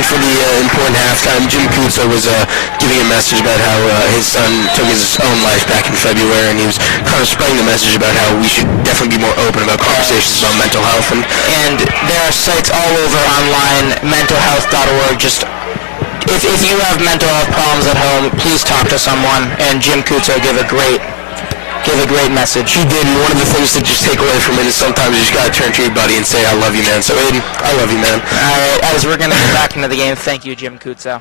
in for the important halftime, Jim Kutza was giving a message about how his son took his own life back in February, and he was kind of spreading the message about how we should definitely be more open about conversations about mental health. And there are sites all over online, mentalhealth.org. Just if you have mental health problems at home, please talk to someone. And Jim Kutza gave a great message. He did, and one of the things to just take away from it is sometimes you just gotta turn to your buddy and say, I love you, man. So, Aiden, I love you, man. Alright, as we're gonna get back into the game, thank you, Jim Kutza.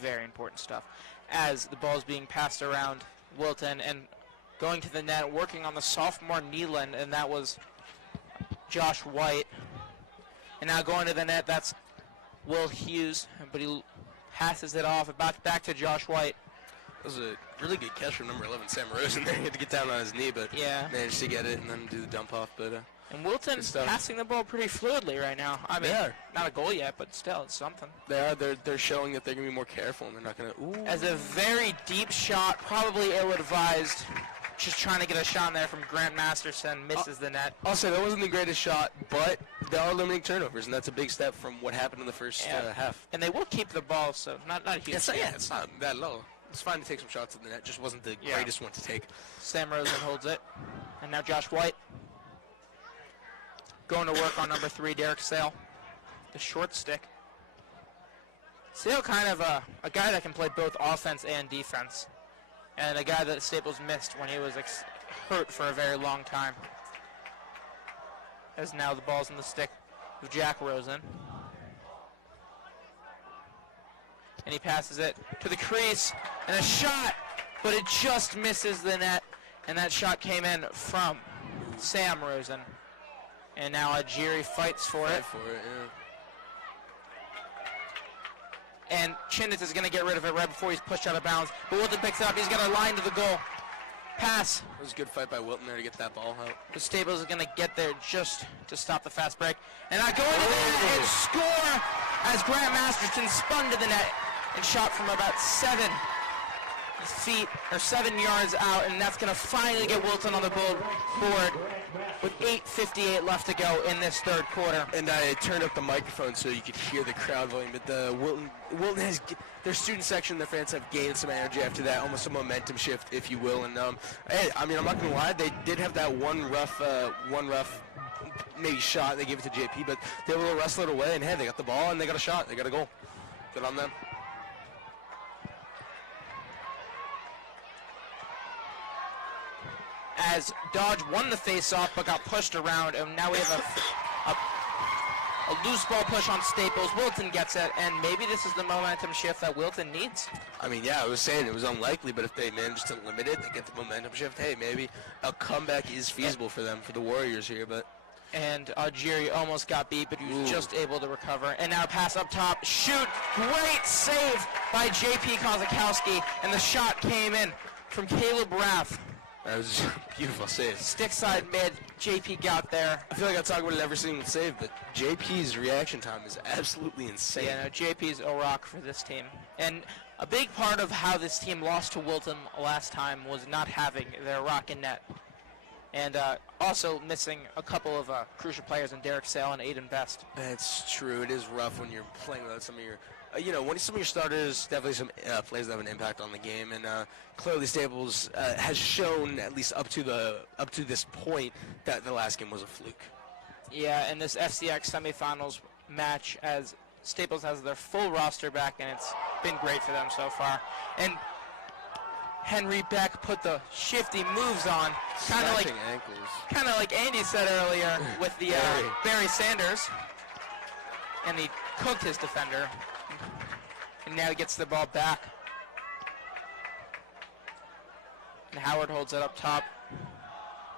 Very important stuff. As the ball's being passed around Wilton and going to the net, working on the sophomore Neeland, and that was Josh White. And now going to the net, that's Will Hughes, but he passes it off. Back to Josh White. That was a really good catch from number 11, Sam Rosen there. He had to get down on his knee, but managed to get it and then do the dump off. But and Wilton's passing the ball pretty fluidly right now. I mean, not a goal yet, but still, it's something. They are. They're showing that they're going to be more careful, and they're not going to... As a very deep shot, probably ill-advised. Just trying to get a shot in there from Grant Masterson, misses the net. I'll say that wasn't the greatest shot, but they are limiting turnovers, and that's a big step from what happened in the first half. And they will keep the ball, so not a huge it's not that low. It's fine to take some shots in the net, just wasn't the greatest one to take. Sam Rosen holds it. And now Josh White going to work on number 3, Derek Sale. The short stick. Sale kind of a guy that can play both offense and defense. And a guy that Staples missed when he was hurt for a very long time. As now the ball's in the stick of Jack Rosen. And he passes it to the crease, and a shot, but it just misses the net, and that shot came in from Sam Rosen. And now Ajiri fights for it. And Chinnis is going to get rid of it right before he's pushed out of bounds. But Wilton picks it up. He's got a line to the goal. Pass. It was a good fight by Wilton there to get that ball out. The Staples is going to get there just to stop the fast break. And now going to the net and score as Grant Masterson spun to the net and shot from about 7 feet or 7 yards out, and that's going to finally get Wilton on the board with 8:58 left to go in this third quarter. And I turned up the microphone so you could hear the crowd volume, but the Wilton has their student section, their fans have gained some energy after that, almost a momentum shift, if you will. And hey, I mean, I'm not gonna lie, they did have that one rough maybe shot. They gave it to JP, but they were able to wrestle it away, and hey, they got the ball and they got a shot, they got a goal. Good on them. As Dodge won the face-off but got pushed around, and now we have a loose ball push on Staples. Wilton gets it, and maybe this is the momentum shift that Wilton needs. I mean, I was saying it was unlikely, but if they manage to limit it, they get the momentum shift. Hey, maybe a comeback is feasible for them, for the Warriors here, but... And Ajiri almost got beat, but he was just able to recover. And now pass up top, shoot, great save by J.P. Kozakowski, and the shot came in from Caleb Raff. That was a beautiful save. Stick side mid, JP got there. I feel like I talk about it every single save, but JP's reaction time is absolutely insane. Yeah, no, JP's a rock for this team. And a big part of how this team lost to Wilton last time was not having their rock in net. And also missing a couple of crucial players in Derek Sale and Aiden Best. That's true. It is rough when you're playing without some of your... when some of your starters, definitely some players that have an impact on the game, and clearly Staples has shown, at least up to this point, that the last game was a fluke. Yeah, and this FCIAC semifinals match, as Staples has their full roster back, and it's been great for them so far. And Henry Beck put the shifty moves on, kind of like Andy said earlier with the Barry Sanders, and he cooked his defender. And now he gets the ball back. And Howard holds it up top.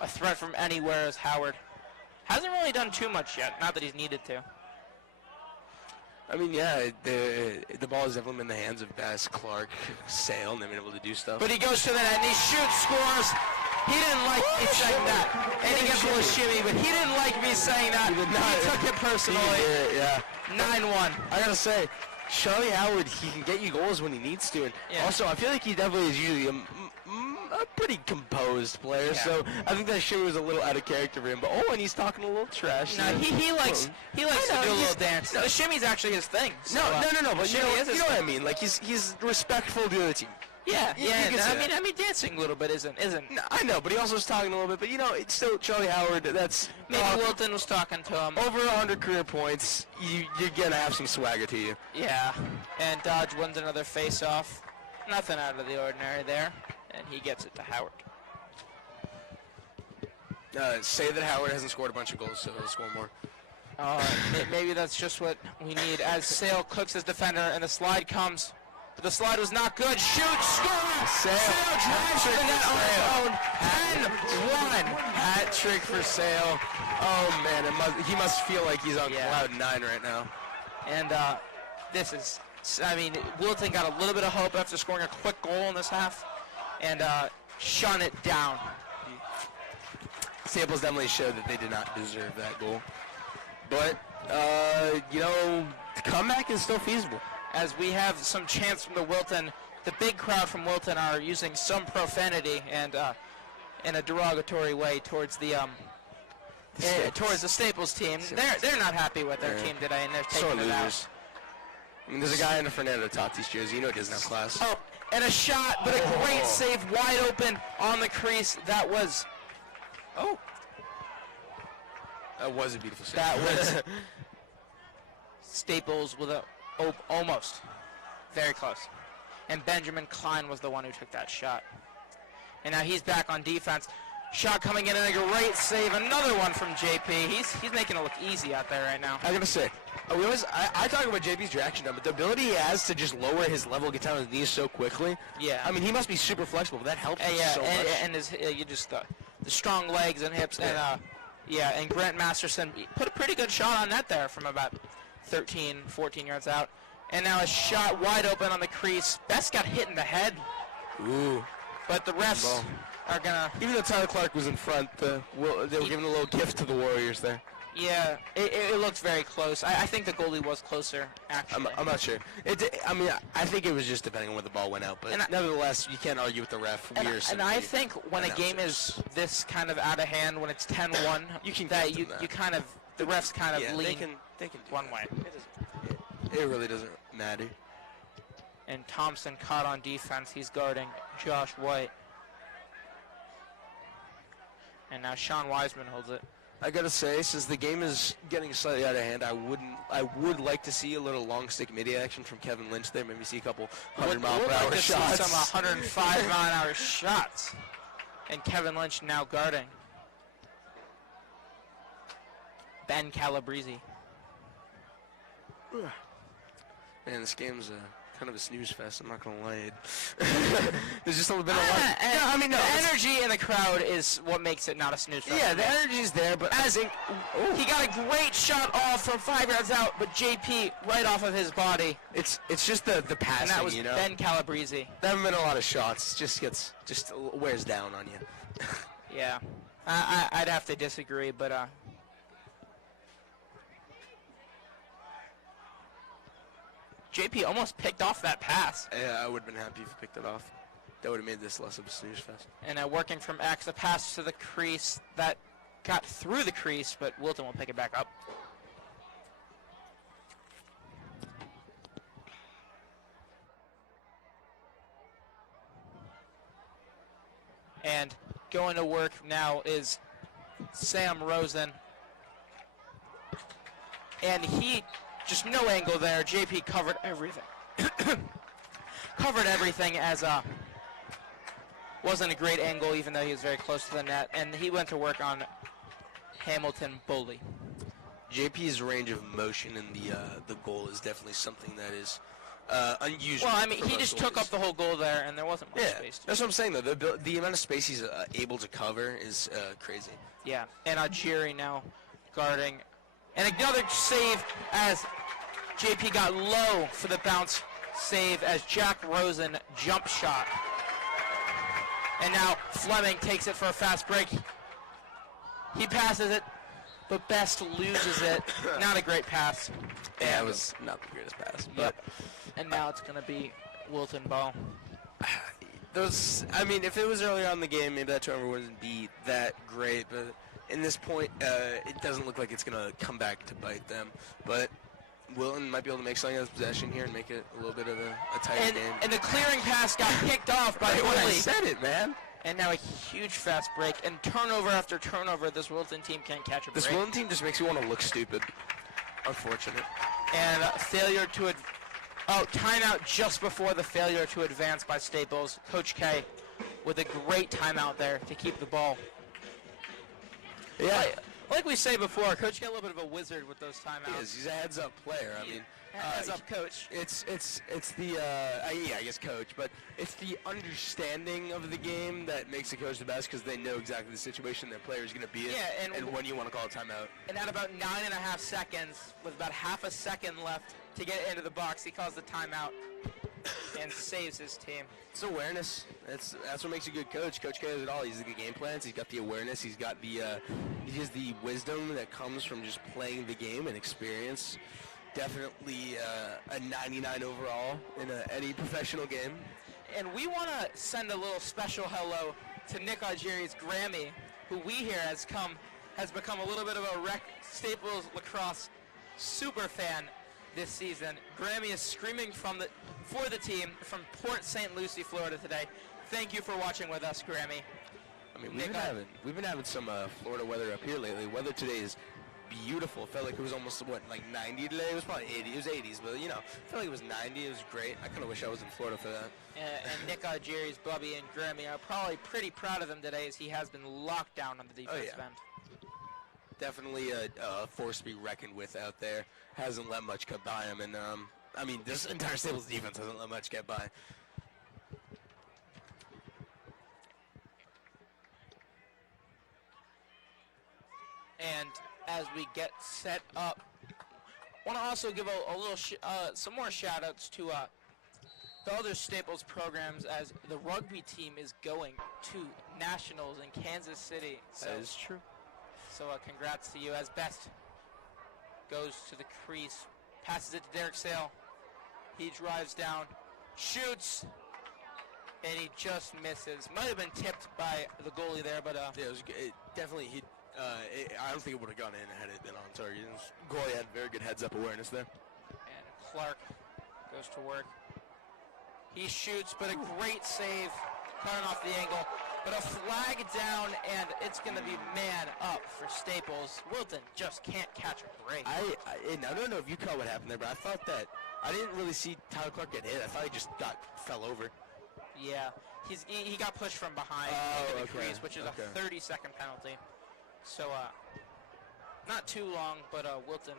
A threat from anywhere is Howard. Hasn't really done too much yet, not that he's needed to. I mean, the ball is definitely in the hands of Bass, Clark, Sale, and they've been able to do stuff. But he goes to the net and he shoots, scores. He didn't like me saying that. And he gets a little shimmy, but he didn't like me saying that. He took it personally. Yeah. 9-1. I gotta say, Charlie Howard, he can get you goals when he needs to. And also, I feel like he definitely is usually a pretty composed player, Yeah. so I think that shimmy was a little out of character for him. But and he's talking a little trash. No, he likes to do a little dance. no, The shimmy's actually his thing. So, No. But shimmy is his what I thing. mean. Like he's respectful to the other team. Yeah, You yeah. can say I mean, dancing a little bit isn't. No, I know, but he also was talking a little bit. But it's still Charlie Howard. That's Maybe Wilton was talking to him. over 100 career points. You're gonna have some swagger to you. Yeah, and Dodge wins another face-off. Nothing out of the ordinary there, and he gets it to Howard. Say that Howard hasn't scored a bunch of goals, so he'll score more. Maybe that's just what we need. As Sale cooks his defender, and the slide comes. But the slide was not good. Shoot, score! Sale drives to the net on his own. 10-1. Hat trick for Sale. Oh man, he must feel like he's on cloud 9 right now. And Wilton got a little bit of hope after scoring a quick goal in this half, and shut it down. Staples definitely showed that they did not deserve that goal. But, the comeback is still feasible. As we have some chants from the big crowd from Wilton are using some profanity and in a derogatory way towards the Staples team. They're not happy with their team today, and they're taking it out. I mean, there's a guy in a Fernando Tatis jersey. He doesn't have class. Oh, and a shot, but a great save, wide open on the crease. That was That was a beautiful save. That was Staples with almost. Very close. And Benjamin Klein was the one who took that shot. And now he's back on defense. Shot coming in and a great save. Another one from JP. He's making it look easy out there right now. I gotta say, I talk about JP's reaction time, but the ability he has to just lower his level, get down on his knees so quickly. Yeah. I mean, he must be super flexible, but that helps him so much. And his the strong legs and hips and Grant Masterson put a pretty good shot on net there from about 13, 14 yards out. And now a shot wide open on the crease. Best got hit in the head. Ooh. But the refs are gonna. Even though Tyler Clark was in front, they were giving a little gift to the Warriors there. Yeah, it looked very close. I think the goalie was closer, actually. I'm not sure. I think it was just depending on where the ball went out. But nevertheless, you can't argue with the ref. And I think when a game is this kind of out of hand, when it's 10-1, you kind of the refs kind of lean they can one way. It really doesn't matter. And Thompson caught on defense. He's guarding Josh White. And now Sean Wiseman holds it. I gotta say, since the game is getting slightly out of hand, I would like to see a little long stick midi action from Kevin Lynch there. Maybe see a couple 100-mile-per-hour shots. Some 105-mile-an-hour shots. And Kevin Lynch now guarding Ben Calabrese. Man, this game's kind of a snooze fest. I'm not gonna lie. There's just been a lot. The energy in the crowd is what makes it not a snooze fest. Yeah, the energy's there, but he got a great shot off from 5 yards out, but JP right off of his body. It's just the passing. And that was Ben Calabrese. There haven't been a lot of shots. Just wears down on you. Yeah, I'd have to disagree, but JP almost picked off that pass. Yeah, I would have been happy if he picked it off. That would have made this less of a snooze fest. And working from X, the pass to the crease that got through the crease, but Wilton will pick it back up. And going to work now is Sam Rosen. And he, just no angle there. JP covered everything. Covered everything as wasn't a great angle, even though he was very close to the net. And he went to work on Hamilton Bully. JP's range of motion in the goal is definitely something that is unusual. Well, I mean, he just took up the whole goal there, and there wasn't much space. That's what I'm saying, though. The amount of space he's able to cover is crazy. Yeah, and Algieri now guarding. And another save as JP got low for the bounce save as Jack Rosen jump shot. And now Fleming takes it for a fast break. He passes it, but Best loses it. Not a great pass. Yeah, it was not the greatest pass. But and now it's going to be Wilton ball. I mean, if it was earlier on in the game, maybe that turnover wouldn't be that great. But in this point, it doesn't look like it's going to come back to bite them. But Wilton might be able to make something of his possession here and make it a little bit of a tighter game. And the clearing pass got picked off by When I Wilton. said it, man. And now a huge fast break. And turnover after turnover, this Wilton team can't catch a break. This Wilton team just makes you want to look stupid. Unfortunate. And failure to... timeout just before the failure to advance by Staples. Coach K with a great timeout there to keep the ball. Yeah. Like we say before, Coach K a little bit of a wizard with those timeouts. He is. He's a heads-up player. I mean, heads-up coach. It's the yeah, I guess coach, but it's the understanding of the game that makes the coach the best because they know exactly the situation their player is going to be in and when you want to call a timeout. And at about 9.5 seconds, with about half a second left to get into the box, he calls the timeout and saves his team. It's awareness. That's what makes a good coach. Coach K has it all. He's the good game plans. He's got the awareness. He's got he has the wisdom that comes from just playing the game and experience. Definitely a 99 overall in any professional game. And we want to send a little special hello to Nick Algieri's Grammy, who we hear has become a little bit of a Staples lacrosse super fan this season. Grammy is screaming for the team from Port St. Lucie, Florida today. Thank you for watching with us, Grammy. I mean, we've been having some Florida weather up here lately. Weather today is beautiful. It felt like it was almost 90 today. It was probably 80. It was 80s, but it felt like it was 90. It was great. I kind of wish I was in Florida for that. And Nick Algieri's Bubby and Grammy are probably pretty proud of him today, as he has been locked down on the defensive end. Definitely a force to be reckoned with out there. Hasn't let much get by him, and I mean, this entire Staples defense hasn't let much get by. And as we get set up, want to also give a little some more shout-outs to the other Staples programs, as the rugby team is going to nationals in Kansas City. So, that is true. So congrats to you, as Best goes to the crease, passes it to Derek Sale. He drives down, shoots, and he just misses. Might have been tipped by the goalie there, but yeah, definitely. I don't think it would have gone in had it been on target. Goalie had very good heads-up awareness there. And Clark goes to work. He shoots, but a great save, cutting off the angle. But a flag down, and it's going to be man up for Staples. Wilton just can't catch a break. I don't know if you caught what happened there, but I thought that I didn't really see Tyler Clark get hit. I thought he just fell over. Yeah, he got pushed from behind into the crease, which is a 30-second penalty. So not too long, but Wilton,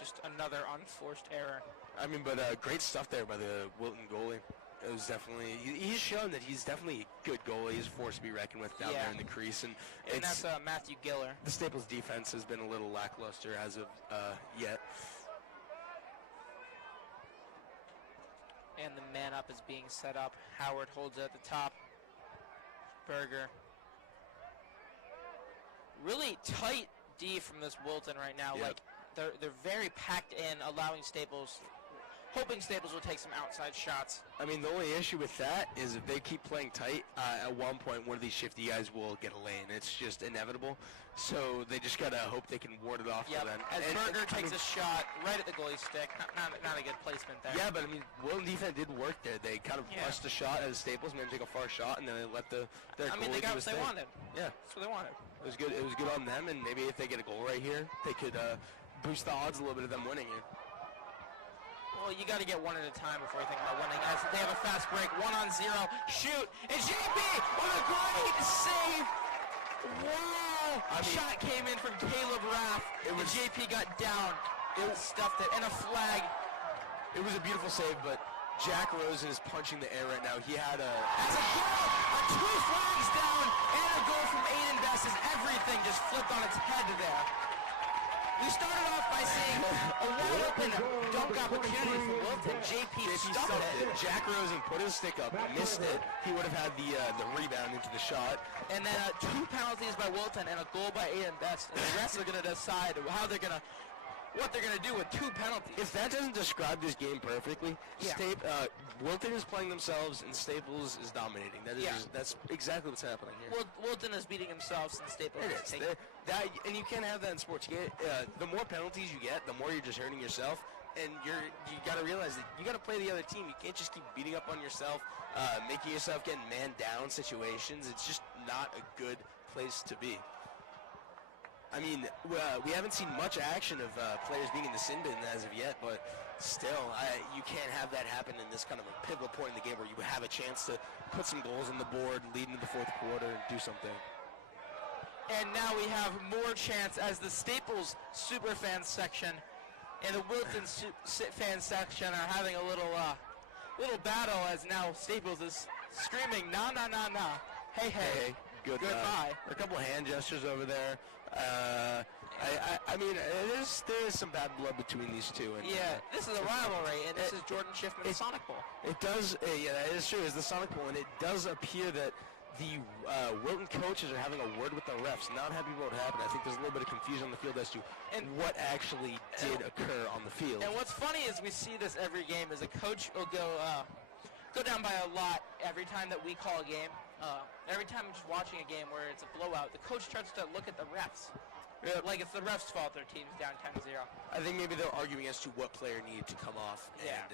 just another unforced error. I mean, but great stuff there by the Wilton goalie. It was definitely, he's shown that he's definitely a good goalie. He's a force to be reckoned with down there in the crease. And that's Matthew Giller. The Staples defense has been a little lackluster as of yet. And the man up is being set up. Howard holds it at the top. Berger. Really tight D from this Wilton right now. Yep. Like they're very packed in, allowing Staples, hoping Staples will take some outside shots. I mean, the only issue with that is if they keep playing tight, at one point one of these shifty guys will get a lane. It's just inevitable. So they just gotta hope they can ward it off for them. As Berger takes a shot right at the goalie stick. Not a good placement there. Yeah, but I mean, Wilton defense did work there. They kind of rushed the shot at the Staples, made them take a far shot, and then they let their goalie they got do his what they thing. wanted. Yeah, that's what they wanted. It was good. It was good on them, and maybe if they get a goal right here, they could boost the odds a little bit of them winning here. Well, you got to get one at a time before you think about winning. As they have a fast break, 1-on-0, shoot, and JP with a great save. Wow! Shot came in from Caleb Raff, and JP got down. It stuffed it, and a flag. It was a beautiful save, but Jack Rosen is punching the air right now. He had as a goal, 2 flags down, and a goal from Aiden Best as everything just flipped on its head there. We started off by seeing a wide-open dunk opportunity for Wilton. JP stuffed it. Jack Rosen put his stick up, missed it. He would have had the rebound into the shot. And then 2 penalties by Wilton and a goal by Aiden Best. And the rest are going to decide how they're going to what they're going to do with 2 penalties. If that doesn't describe this game perfectly, Yeah. Wilton is playing themselves and Staples is dominating. That's exactly what's happening here. Wilton is beating themselves and Staples It is is. taking. And you can't have that in sports. The more penalties you get, the more you're just hurting yourself. And you got to realize that you got to play the other team. You can't just keep beating up on yourself, making yourself get in man-down situations. It's just not a good place to be. I mean, we haven't seen much action of players being in the sin bin as of yet, but still, you can't have that happen in this kind of a pivotal point in the game where you have a chance to put some goals on the board, lead into the fourth quarter, and do something. And now we have more chance as the Staples Superfans section and the Wilton fans section are having a little battle as now Staples is screaming, nah, nah, nah, nah. Hey, hey. Goodbye. A couple of hand gestures over there. I mean, there is some bad blood between these two. And, yeah, this is a rivalry, and this is Jordan Schiffman's Sonic Bowl. It does, yeah, that is true. It's the Sonic Bowl, and it does appear that the Wilton coaches are having a word with the refs. Not happy about what happened. I think there's a little bit of confusion on the field as to what actually did occur on the field. And what's funny is we see this every game is a coach will go down by a lot every time that we call a game. Every time I'm just watching a game where it's a blowout, the coach starts to look at the refs. Yeah. Like it's the refs' fault their team's down 10-0. I think maybe they're arguing as to what player needed to come off and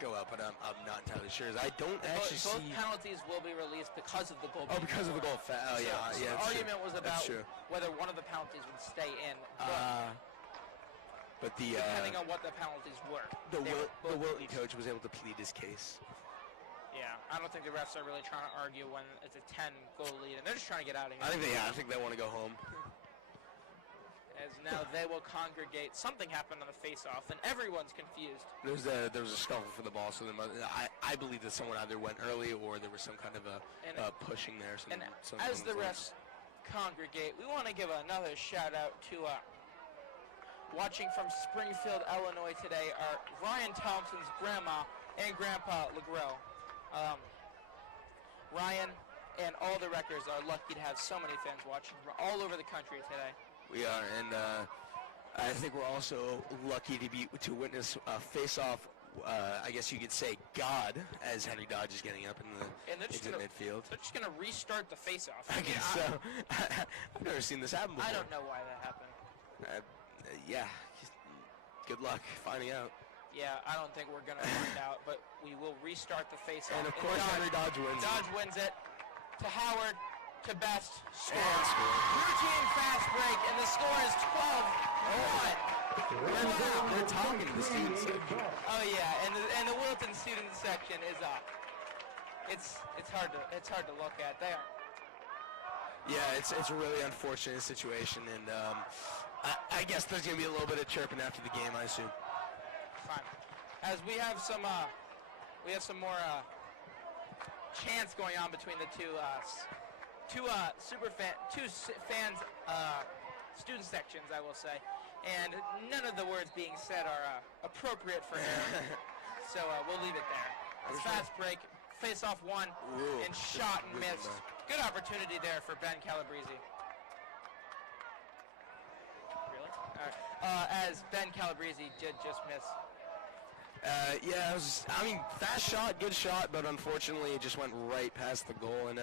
go out, but I'm not entirely sure. I don't actually see... Both penalties will be released because of the goal. Oh, because of the goal. So the argument was about whether one of the penalties would stay in. But depending on what the penalties were. The Wilton coach was able to plead his case. Yeah, I don't think the refs are really trying to argue when it's a 10-goal lead, and they're just trying to get out of here. I think they want to go home. As now they will congregate. Something happened on the face-off, and everyone's confused. There was a scuffle for the ball, so I believe that someone either went early or there was some kind of a pushing there. And as the refs congregate, we want to give another shout-out to watching from Springfield, Illinois today are Ryan Thompson's grandma and Grandpa LeGros. Ryan and all the Wreckers are lucky to have so many fans watching from all over the country today. We are, and I think we're also lucky to witness a face-off. I guess you could say God, as Henry Dodge is getting up in the midfield. They're just going to restart the face-off. I guess so. I've never seen this happen before. I don't know why that happened. Yeah. Good luck finding out. Yeah, I don't think we're going to find out, but we will restart the face-off. And, of course, Henry Dodge wins Dodge wins it to Howard, to Best. Scores. Routine fast break, and the score is 12-1. Wow. They're talking to the student section. Oh, yeah, and the Wilton student section is up. It's hard to look at. They are. Yeah, it's a really unfortunate situation, and I guess there's going to be a little bit of chirping after the game, I assume. Fine. As we have some more chants going on between the two fans student sections, I will say, and none of the words being said are appropriate for air. So we'll leave it there. It's fast break, face-off one, and shot and missed. Good opportunity there for Ben Calabrese. Really? All right. As Ben Calabrese did just miss. Yeah, fast shot, good shot, but unfortunately it just went right past the goal, and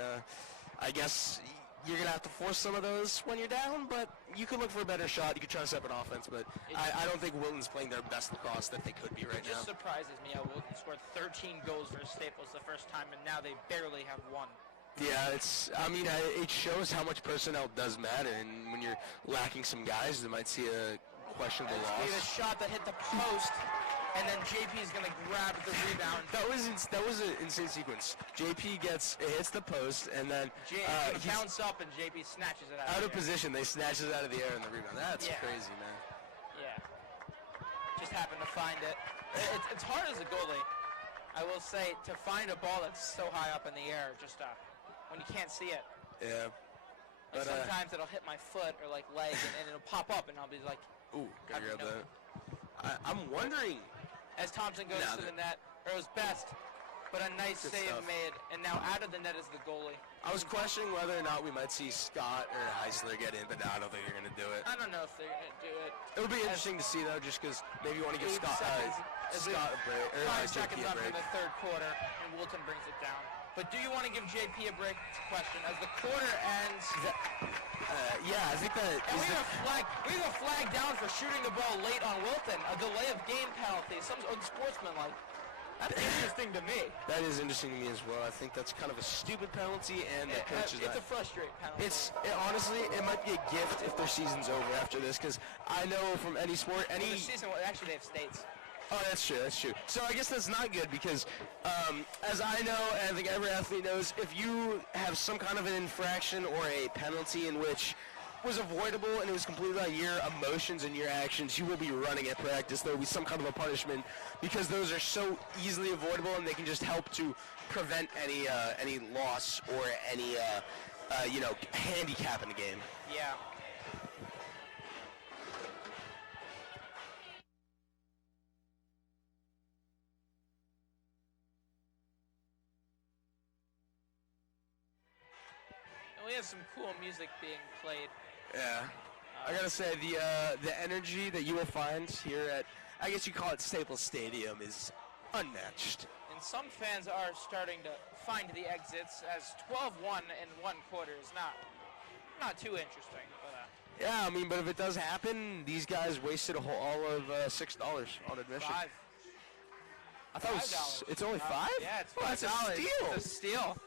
I guess you're going to have to force some of those when you're down, but you could look for a better shot. You could try to set up an offense, but I don't think Wilton's playing their best lacrosse that they could be right now. It just surprises me how Wilton scored 13 goals for Staples the first time, and now they barely have one. Yeah, it shows how much personnel does matter, and when you're lacking some guys, they might see a questionable loss. A shot that hit the post, and then JP's going to grab the rebound. That was an insane sequence. JP hits the post, and then he bounce up, and JP snatches it out of position. They snatch it out of the air in the rebound. That's crazy, man. Yeah, just happened to find it. It's hard as a goalie, I will say, to find a ball that's so high up in the air, just when you can't see it. Yeah. But sometimes it'll hit my foot or like leg, and it'll pop up, and I'll be like, "Ooh, gotta grab that." I'm wondering. As Thompson goes to the net, or it was Best. But a nice Good save stuff. made, and now out of the net is the goalie. I was questioning whether or not we might see Scott or Heisler get in, but no, I don't think they're going to do it. I don't know if they're going to do it. It would be interesting to see, though, just because maybe you want to give 8 Scott seconds, a break. Or 5 JP seconds a left in break. the third quarter, and Wilton brings it down. But do you want to give JP a break? It's a question. As the quarter ends, Yeah, I think that and we have a flag down for shooting the ball late on Wilton. A delay of game penalty. Some unsportsmanlike. That's interesting to me. That is interesting to me as well. I think that's kind of a stupid penalty, and the coach is It's a frustrating penalty. Honestly, it might be a gift if their season's over after this, because I know from any sport, The season, actually, they have states. Oh, that's true. That's true. So I guess that's not good because, as I know, and I think every athlete knows, if you have some kind of an infraction or a penalty in which was avoidable and it was completely on your emotions and your actions, you will be running at practice. There will be some kind of a punishment because those are so easily avoidable and they can just help to prevent any loss or any handicap in the game. Yeah. We have some cool music being played. Yeah. I gotta say, the energy that you will find here at, I guess you call it Staples Stadium, is unmatched. And some fans are starting to find the exits, as 12-1 in one quarter is not too interesting. But yeah, I mean, but if it does happen, these guys wasted all of $6 on admission. 5. I thought it's only 5? Yeah, it's $5. That's a steal. It's a steal.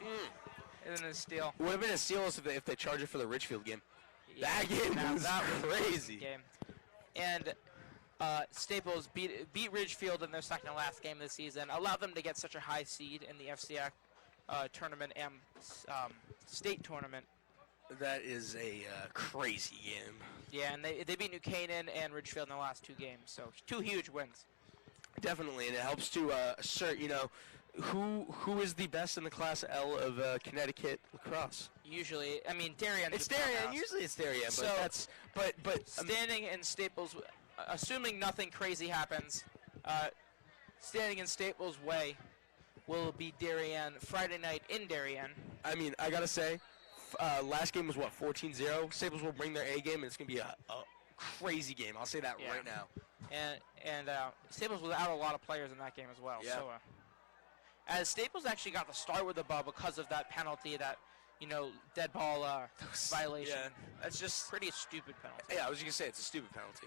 Isn't it a steal? Would have been a steal if they charge it for the Richfield game. That game was crazy. Game. And Staples beat Ridgefield in their second to last game of the season, allowed them to get such a high seed in the FCIAC tournament and state tournament. That is a crazy game. Yeah, and they beat New Canaan and Ridgefield in the last 2 games, so 2 huge wins. Definitely, and it helps to assert, who is the best in the Class L of Connecticut lacrosse. Usually, I mean, Darien. It's Darien. Usually it's Darien, but so, but standing in Staples, assuming nothing crazy happens, standing in Staples' way will be Darien Friday night in Darien. I mean, I gotta say, last game was 14-0. Staples will bring their A game, and it's gonna be a crazy game. I'll say that right now. And Staples was out a lot of players in that game as well. Yeah. So, as Staples actually got the start with the ball because of that penalty, that dead ball violation. Yeah, that's just pretty stupid penalty. Yeah, I was gonna say it's a stupid penalty.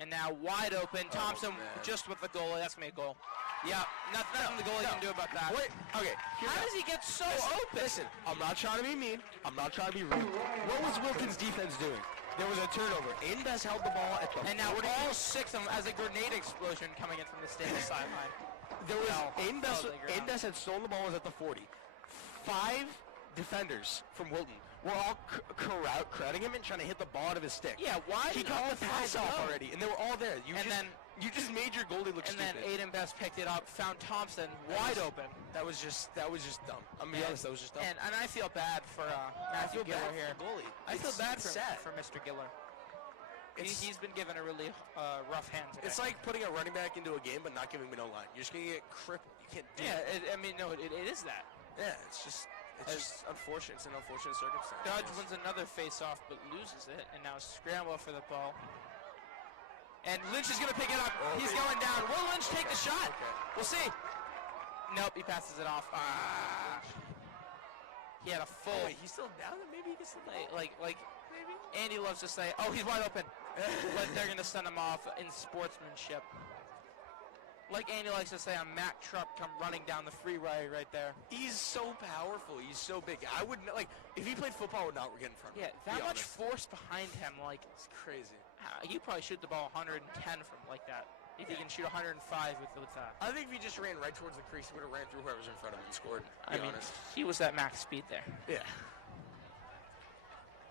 And now wide open, Thompson just with the goal. That's gonna be a goal. Yeah, nothing the goalie can do about that. Wait, okay. How does he get so open? Listen, I'm not trying to be mean. I'm not trying to be rude. What was Wilton's defense doing? There was a turnover. Inbes held the ball at the And now 40. all 6 of them as a grenade explosion coming in from the Staples sideline. There was Inbes had stolen the ball, was at the 40. 5 defenders from Wilton were all crowding him and trying to hit the ball out of his stick. Yeah, why he did got all the pass 5 off go? already, and they were all there. You just made your goalie look stupid. And then Aiden Best picked it up, found Thompson wide open. That was just dumb. I'm gonna be honest, that was just dumb. And I feel bad for Matthew Giller here. Goalie. I feel bad for Mr. Giller. He's been given a really rough hand today. It's like putting a running back into a game but not giving him no line. You're just gonna get crippled. You can't do it. It is that. Yeah, it's just unfortunate. It's an unfortunate circumstance. Dodge wins another face-off but loses it, and now scramble for the ball. And Lynch is going to pick it up. He's going down. Will Lynch take the shot? Okay. We'll see. Nope, he passes it off. He had a full. Oh, wait, he's still down? Maybe he gets the ball. Like maybe. Andy loves to say, "Oh, he's wide open," but they're going to send him off in sportsmanship. Like Andy likes to say, a Mack truck come running down the freeway right there. He's so powerful. He's so big. I wouldn't if he played football, I would not get in front of him. Yeah, that much force behind him, it's crazy. You probably shoot the ball 110 from like that. If you can shoot 105 with that. I think if he just ran right towards the crease, he would have ran through whoever's in front of him and scored. I mean, he was at max speed there. Yeah.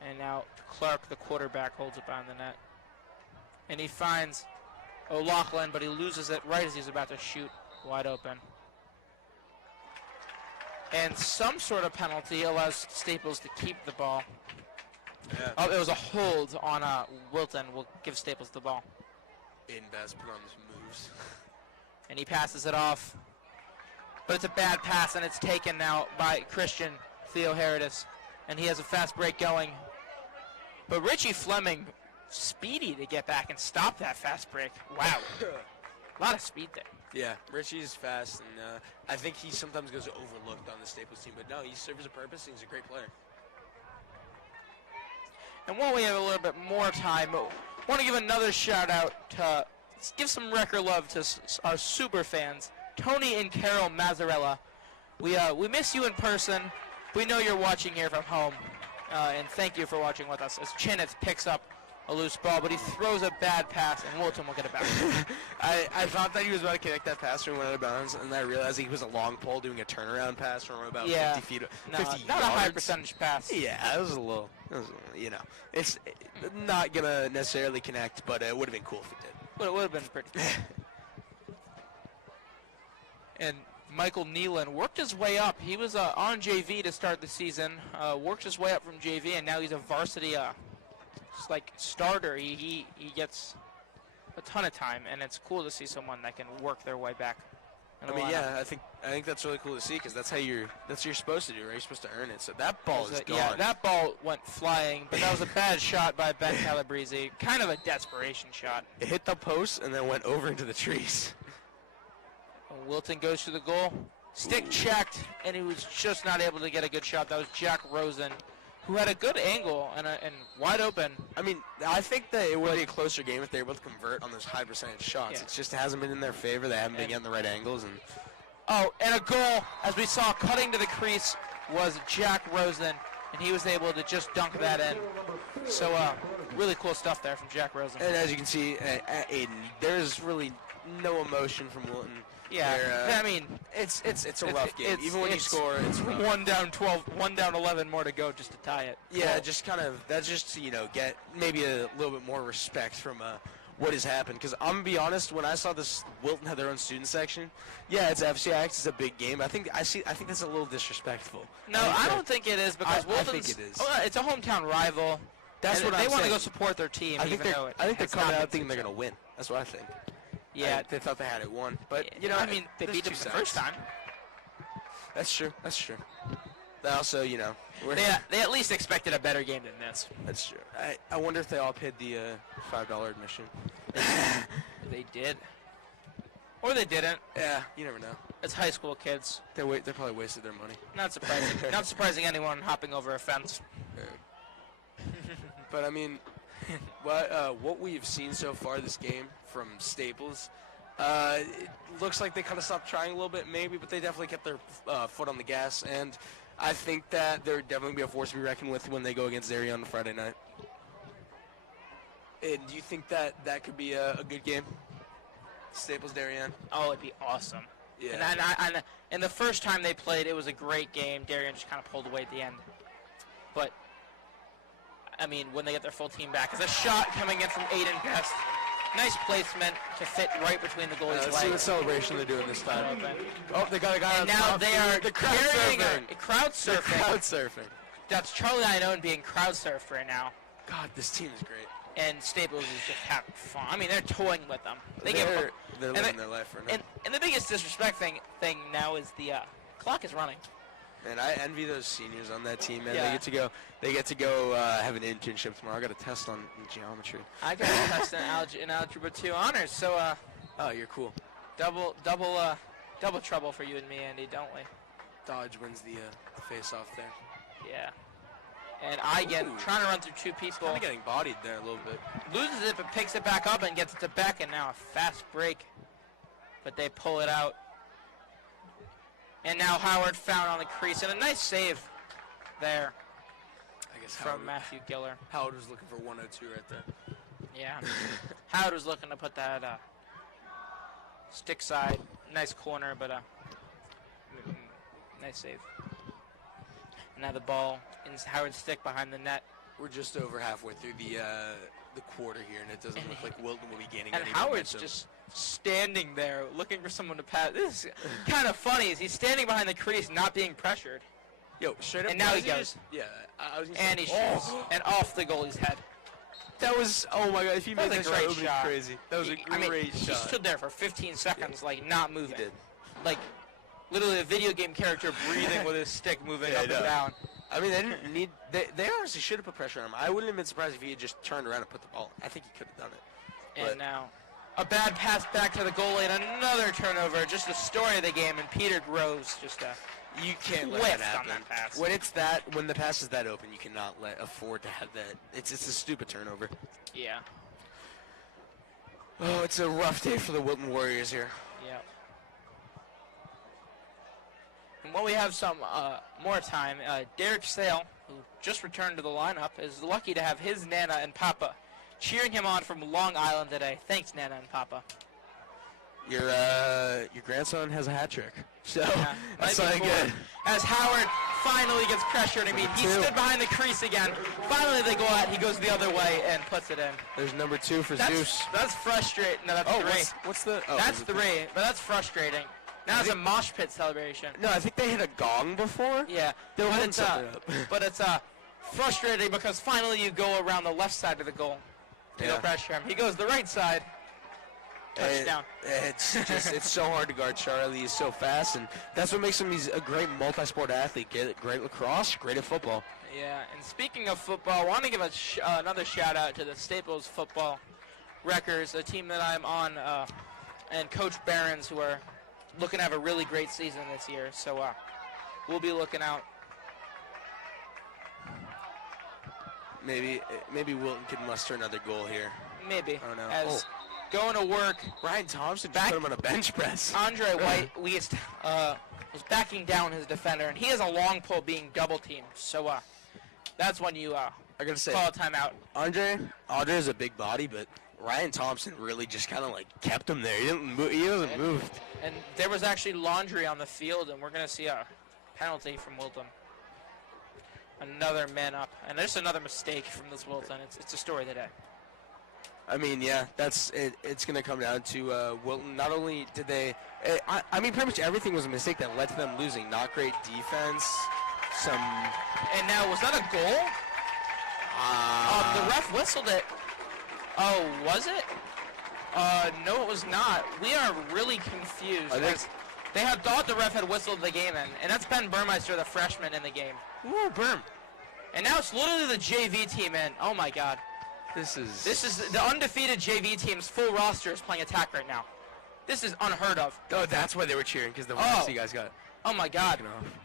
And now Clark, the quarterback, holds it behind the net. And he finds O'Loughlin, but he loses it right as he's about to shoot wide open. And some sort of penalty allows Staples to keep the ball. Yeah. Oh, it was a hold on Wilton. Will give Staples the ball. Inbes put on his moves. and he passes it off. But it's a bad pass, and it's taken now by Christian Theoharidis, and he has a fast break going. But Richie Fleming, speedy to get back and stop that fast break. Wow. A lot of speed there. Yeah, Richie's fast, and I think he sometimes goes overlooked on the Staples team. But no, he serves a purpose, and he's a great player. And while we have a little bit more time, I want to give another shout-out to, let's give some record love to our super fans, Tony and Carol Mazzarella. We miss you in person. We know you're watching here from home, and thank you for watching with us. As Chineth picks up a loose ball, but he throws a bad pass, and Wilton will get it back. I thought that he was about to connect that pass when he went out of bounds, and I realized he was a long pole doing a turnaround pass from about 50 feet, 50 not yards. A high percentage pass. Yeah, it was a little, you know, it's not going to necessarily connect, but it would have been cool if it did. But it would have been pretty cool. And Michael Nealon worked his way up. He was on JV to start the season, worked his way up from JV, and now he's a varsity starter. He gets a ton of time, and it's cool to see someone that can work their way back. I mean, yeah, I think that's really cool to see, because that's what you're supposed to do, right? You're supposed to earn it. So that ball is gone. Yeah, that ball went flying, but that was a bad shot by Ben Calabrese. Kind of a desperation shot. It hit the post and then went over into the trees. Wilton goes to the goal. Stick checked, and he was just not able to get a good shot. That was Jack Rosen, who had a good angle and wide open. I mean, I think that it would be a closer game if they were able to convert on those high percentage shots. Yeah. It's just it hasn't been in their favor. They haven't been getting the right angles. And a goal, as we saw, cutting to the crease was Jack Rosen, and he was able to just dunk that in. So really cool stuff there from Jack Rosen. And as you can see, Aiden, there's really no emotion from Wilton. Yeah, I mean, it's a rough game. Even when you score, it's rough. 1 down 12, 1 down 11 more to go just to tie it. Yeah, that's just to, get maybe a little bit more respect from what has happened. Because I'm going to be honest, when I saw this, Wilton had their own student section. Yeah, it's FCIAC, it's a big game. I think that's a little disrespectful. No, I don't think it is, because Wilton's, I think it is. It's a hometown rival. That's what they want to go support their team. I think they're coming out thinking they're going to win. That's what I think. Yeah, they thought they had it won, but I mean, they beat them the first time. That's true. They also, they at least expected a better game than this. That's true. I wonder if they all paid the $5 admission. They did, or they didn't. Yeah, you never know. It's high school kids. They probably wasted their money. Not surprising. Not surprising anyone hopping over a fence. But I mean, what we've seen so far this game from Staples, it looks like they kind of stopped trying a little bit maybe, but they definitely kept their foot on the gas, and I think that they're definitely be a force to be reckoned with when they go against Darien on Friday night. And do you think that could be a good game? Staples Darien? Oh, it'd be awesome. Yeah. And the first time they played, it was a great game. Darien just kind of pulled away at the end. But I mean, when they get their full team back, it's a shot coming in from Aiden Best. Nice placement to fit right between the goalie's legs. See the celebration they're doing this time. Oh, they got a guy. And now they are carrying a crowd surfing. Crowd surfing. That's Charlie Iannone being crowd surfed right now. God, this team is great. And Staples is just having fun. I mean, they're toying with them. They're living their life right now. And the biggest disrespect thing now is the clock is running. Man, I envy those seniors on that team, man. Yeah. They get to go have an internship tomorrow. I got a test on geometry. I got a test in Algebra 2 honors, so oh, you're cool. Double trouble for you and me, Andy, don't we? Dodge wins the face-off there. Yeah. And trying to run through two people. Kind of getting bodied there a little bit. Loses it, but picks it back up and gets it to Beck, and now a fast break. But they pull it out. And now Howard found on the crease, and a nice save there. I guess from Matthew Giller. Howard was looking for 102 right there. Yeah. Howard was looking to put that stick side. Nice corner, but nice save. And now the ball in Howard's stick behind the net. We're just over halfway through the quarter here, and it doesn't look like Wilton will be gaining any Howard's momentum. just standing there looking for someone to pass. This is kind of funny. Is he's standing behind the crease, not being pressured. Yo, straight up. And now he goes. Yeah, I was gonna and say, he shoots. And off the goalie's head. That was, oh my God, if he made that shot, it would be shot. crazy. That was a great shot. He stood there for 15 seconds, like, not moving. He did. Like, literally a video game character breathing with his stick moving up and down. I mean, they didn't need, they honestly should have put pressure on him. I wouldn't have been surprised if he had just turned around and put the ball in. I think he could have done it. And now, a bad pass back to the goalie and another turnover. Just the story of the game, and Peter Groves just you can't let that happen. On that pass. When the pass is that open, you cannot afford to have that. It's a stupid turnover. Yeah. Oh, it's a rough day for the Wilton Warriors here. Yep. And while we have some more time, Derek Sale, who just returned to the lineup, is lucky to have his Nana and Papa cheering him on from Long Island today. Thanks, Nana and Papa. Your grandson has a hat trick, so that's something good. As Howard finally gets pressured, he stood behind the crease again. Finally, they go out. He goes the other way and puts it in. There's number 2 for Zeus. That's frustrating. No, that's 3. What's the? Oh, that's 3, but that's frustrating. Now it's a mosh pit celebration. No, I think they hit a gong before. Yeah, they're holding something up. But it's frustrating because finally you go around the left side of the goal. You don't pressure him. He goes the right side. Touchdown. It's so hard to guard Charlie. He's so fast, and that's what makes him. He's a great multi-sport athlete. Great lacrosse, great at football. Yeah, and speaking of football, I want to give another shout-out to the Staples Football Wreckers, a team that I'm on, and Coach Barons, who are looking to have a really great season this year. So we'll be looking out. Maybe Wilton could muster another goal here. Maybe. I don't know. As going to work. Ryan Thompson just put him on a bench press. Andre White was backing down his defender, and he has a long pull being double teamed. So that's when you I gotta say, call a timeout. Andre is a big body, but Ryan Thompson really just kind of like kept him there. He hasn't moved. And there was actually laundry on the field, and we're gonna see a penalty from Wilton. Another man up, and there's another mistake from this Wilton. It's a story of the day. I mean, yeah, that's it. It's going to come down to Wilton. Not only did they, I mean, pretty much everything was a mistake that led to them losing. Not great defense. And now, was that a goal? The ref whistled it. Oh, was it? No, it was not. We are really confused. They had thought the ref had whistled the game in, and that's Ben Burmeister, the freshman in the game. Ooh, Burm. And now it's literally the JV team in. Oh my God. This is the undefeated JV team's full roster is playing attack right now. This is unheard of. Oh, that's why they were cheering, because the varsity guys got. Oh my God.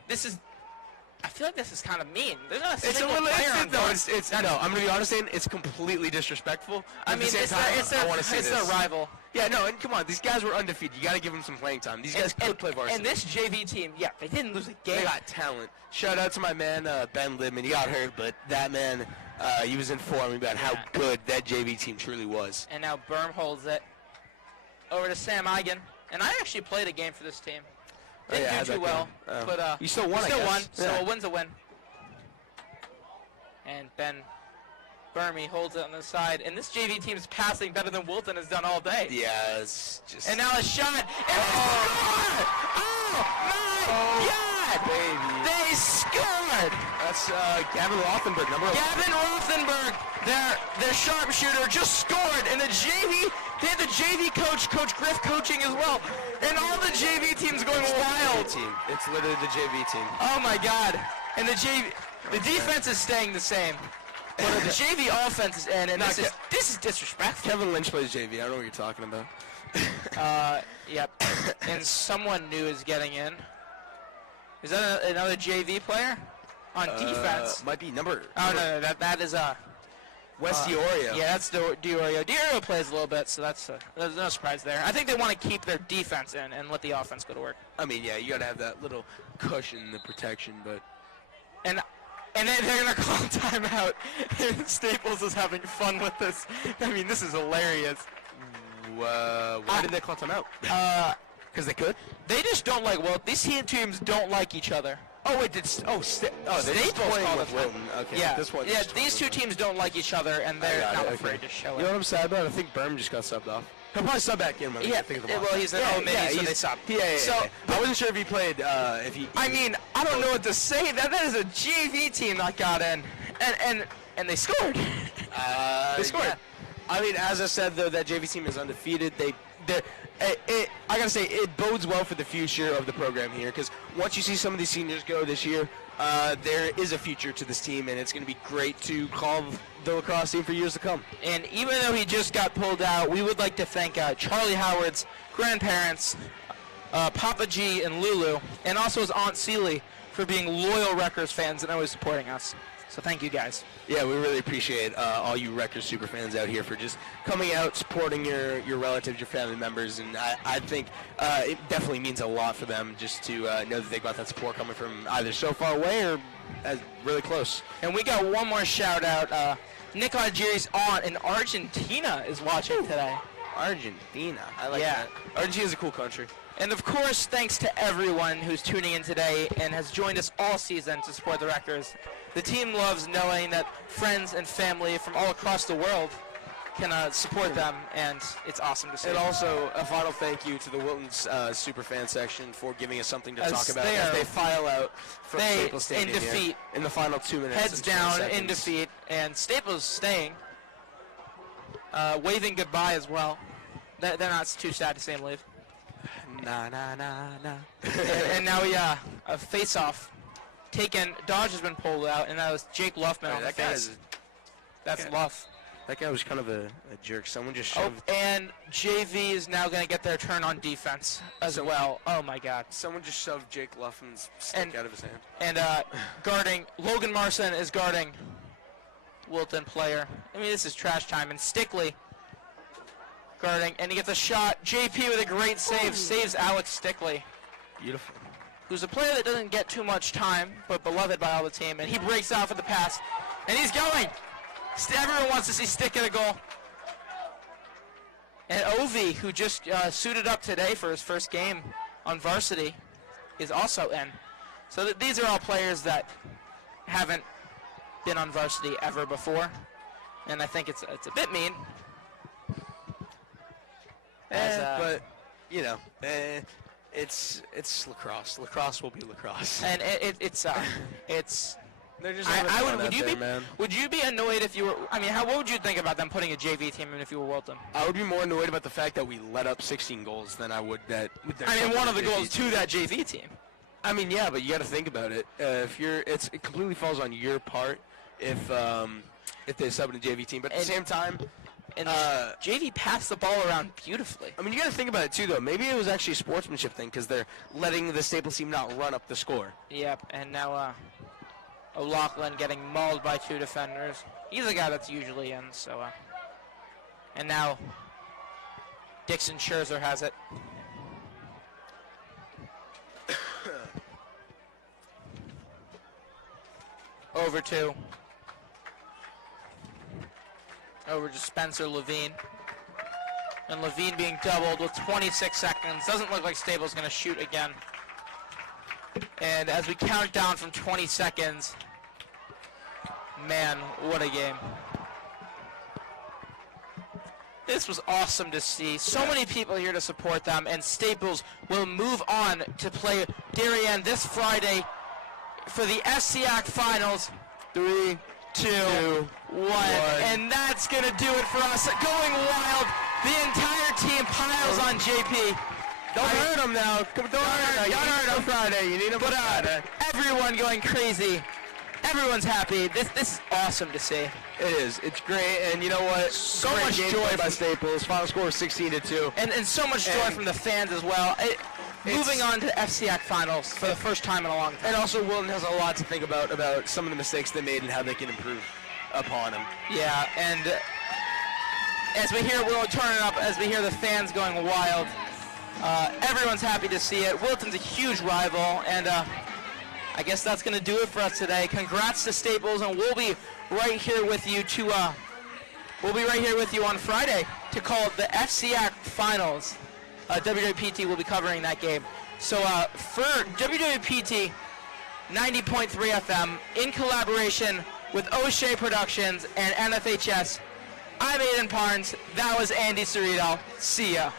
This is. I feel like this is kind of mean. There's not a single player on board. No, I'm gonna be honest, saying it's completely disrespectful. I mean, it's their rival. Yeah, no, and come on, these guys were undefeated. You got to give them some playing time. These guys could play varsity. And this JV team, they didn't lose a game. They got talent. Shout out to my man Ben Libman. He got hurt, but that man, he was informing about how good that JV team truly was. And now Berm holds it over to Sam Eigen. And I actually played a game for this team. Didn't do too well, but you still won. So a win's a win. And Ben Burmy holds it on the side, and this JV team is passing better than Wilton has done all day. Yeah, it's just. And now a shot. And they scored! Oh my God! Baby. They scored! That's Gavin Rothenberg, number 11. Gavin Rothenberg, their sharpshooter, just scored, and the JV. They had the JV coach, Coach Griff, coaching as well. And all the JV teams going wild. It's literally the JV team. Oh, my God. And the defense is staying the same. But the JV offense is in, and this is disrespectful. Kevin Lynch plays JV. I don't know what you're talking about. Yep. And someone new is getting in. Is that another JV player on defense? Might be number. Oh, no, that is Wes Diorio. Yeah, that's Diorio. Diorio plays a little bit, so there's no surprise there. I think they want to keep their defense in and let the offense go to work. I mean, yeah, you got to have that little cushion, the protection, but. And then they're going to call timeout. And Staples is having fun with this. I mean, this is hilarious. Why did they call timeout? Because they could? They just don't like, these teams don't like each other. Oh, wait, Staples called with Wilton. Okay, yeah, these two teams don't like each other, and they're not afraid to show it. You know what I'm sad about? I think Berm just got subbed off. He'll probably sub back in. He's an so they sub. So I wasn't sure if he played. I mean, I don't know what to say. That is a JV team that got in, and and they scored. They scored. Yeah. I mean, as I said, though, that JV team is undefeated. I gotta say, it bodes well for the future of the program here, because once you see some of these seniors go this year, there is a future to this team, and it's going to be great to call the lacrosse team for years to come. And even though he just got pulled out, we would like to thank Charlie Howard's grandparents, Papa G and Lulu, and also his Aunt Celie for being loyal Rutgers fans and always supporting us. So thank you guys. Yeah, we really appreciate all you Rutgers super fans out here for just coming out, supporting your relatives, your family members, and I think it definitely means a lot for them just to know that they got that support coming from either so far away or really close. And we got one more shout out. Nick Algieri's aunt in Argentina is watching today. Argentina, I like that. Argentina's a cool country. And of course, thanks to everyone who's tuning in today and has joined us all season to support the Rutgers. The team loves knowing that friends and family from all across the world can support them, and it's awesome to see. And also, a final thank you to the Wilton's super fan section for giving us something to talk about as they file out from Staples Stadium in defeat in the final 2 minutes. Heads down in defeat, and Staples staying, waving goodbye as well. They're not too sad to see him leave. Nah. and now we a face-off. Dodge has been pulled out, and that was Jake Luffman on the fence. That's Luff. That guy was kind of a jerk. Someone just shoved. Oh, and JV is now going to get their turn on defense as well. Oh, my God. Someone just shoved Jake Luffman's stick out of his hand. And guarding, Logan Marson is guarding Wilton player. I mean, this is trash time. And Stickley guarding, and he gets a shot. JP with a great save, saves Alex Stickley. Beautiful. Who's a player that doesn't get too much time, but beloved by all the team. And he breaks out for the pass, and he's going. Everyone wants to see Stick at a goal. And Ovi, who just suited up today for his first game on varsity, is also in. So these are all players that haven't been on varsity ever before, and I think it's a bit mean. But you know, it's lacrosse. Lacrosse will be lacrosse. And it's. They're just would you be annoyed if you were? I mean, what would you think about them putting a JV team in if you were Wilton? I would be more annoyed about the fact that we let up 16 goals than I would that. One of the goals to that JV team. I mean, yeah, but you got to think about it. It completely falls on your part if they sub in a JV team. But at the same time, JV passed the ball around beautifully. I mean, you got to think about it too, though. Maybe it was actually a sportsmanship thing because they're letting the Staples team not run up the score. Yep, and now O'Loughlin getting mauled by two defenders. He's the guy that's usually in. So, and now Dixon Scherzer has it. Over to Spencer Levine. And Levine being doubled with 26 seconds. Doesn't look like Staples going to shoot again. And as we count down from 20 seconds, man, what a game. This was awesome to see. So many people here to support them, and Staples will move on to play Darien this Friday for the FCIAC Finals. 3, 2, 1. And that's going to do it for us. Going wild. The entire team piles on JP. Don't hurt him now. Don't hurt him Friday. You need him for Friday. Everyone going crazy. Everyone's happy. This is awesome to see. It is. It's great. And you know what? So much joy by Staples. Final score was 16-2. And so much joy from the fans as well. Moving on to the FCIAC Finals for the first time in a long time. And also Wilton has a lot to think about some of the mistakes they made and how they can improve upon them. Yeah, and as we hear Wilton turning up, as we hear the fans going wild, everyone's happy to see it. Wilton's a huge rival, and I guess that's going to do it for us today. Congrats to Staples, and we'll be right here with you on Friday to call the FCIAC Finals. WWPT will be covering that game. So for WWPT 90.3 FM, in collaboration with O'Shea Productions and NFHS, I'm Aiden Parnes. That was Andy Cerrito. See ya.